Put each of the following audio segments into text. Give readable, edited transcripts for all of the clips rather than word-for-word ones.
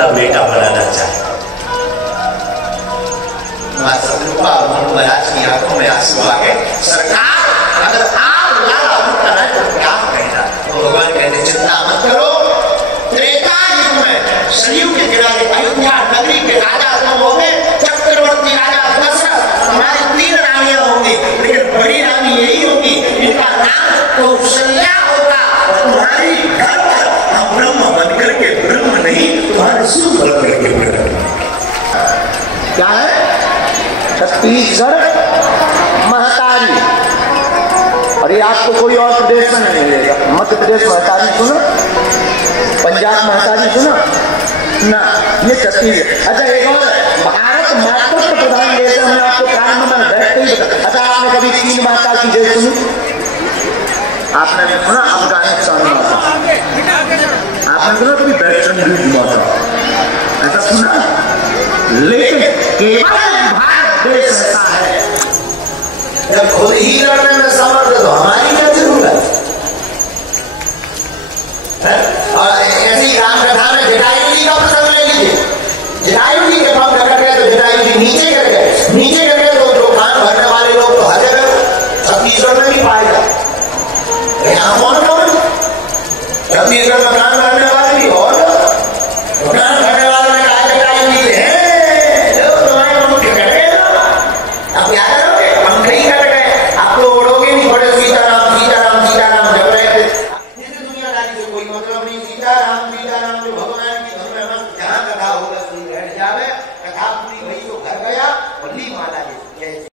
अपना बेटा बनाना चाहता। महाराज की आंखों में आंसू आ गए। सरकार, अगर आप लाला होता है तो क्या कहना? तो भगवान कहते चिंता मत करो, त्रेता युग में सरयू के किनारे अयोध्या नगरी के राजा तुम होंगे, चक्रवर्ती राजा दशरथ, हमारी 3 रानियां होंगी, लेकिन बड़ी रानी यही होगी, इनका नाम कौशल्या होगा। तुम्हारी घर पर हम ब्रह्म बनकर के ब्रह्म नहीं, तुम्हारे शिव बनकर के ब्रह्म। क्या है? छत्तीसगढ़ महतारी, और ये आपको कोई और प्रदेश में नहीं मिलेगा। मध्य प्रदेश महतारी सुनो, पंजाब महतारी सुनो ना, ये छत्तीसगढ़। अच्छा एक और, भारत मातृत्व प्रधान देश है, हमने आपको प्रारंभ में बैठते ही बता। अच्छा आपने कभी 3 माता की जय सुनी? आपने सुना अफगानिस्तान माता, आपने सुना कभी वैष्णवी माता, ऐसा सुना? लेकिन केवल भारत देश ऐसा है जब खुद ही लड़ने में समर्थ तो हमारी क्या जरूरत है? और ऐसी राम कथा में जटायु जी का प्रसंग ले लीजिए। जटायु जी के पंख कट गए तो जटायु जी नीचे गिर गए, नीचे गिर गए तो जो कान भरने वाले लोग तो हर जगह छत्तीसगढ़ में भी पाए जाए। यहाँ कौन कौन? छत्तीसगढ़ में कान भरने वाले भी और कान भरने वाले में कहा जटायु जी है अब क्या करोगे? पंख ही कट गए, आप तो उड़ोगे नहीं, बड़े सीताराम सीताराम सीताराम जब रहे थे। दुनियादारी से कोई मतलब नहीं, सीताराम सीताराम जो भगवान की धुन में मस्त जहाँ कथा होगा सुन बैठ जावे, कथा पूरी भई तो घर गया और ली माला जैसे।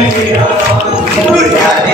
Thank you. विद्यार्थी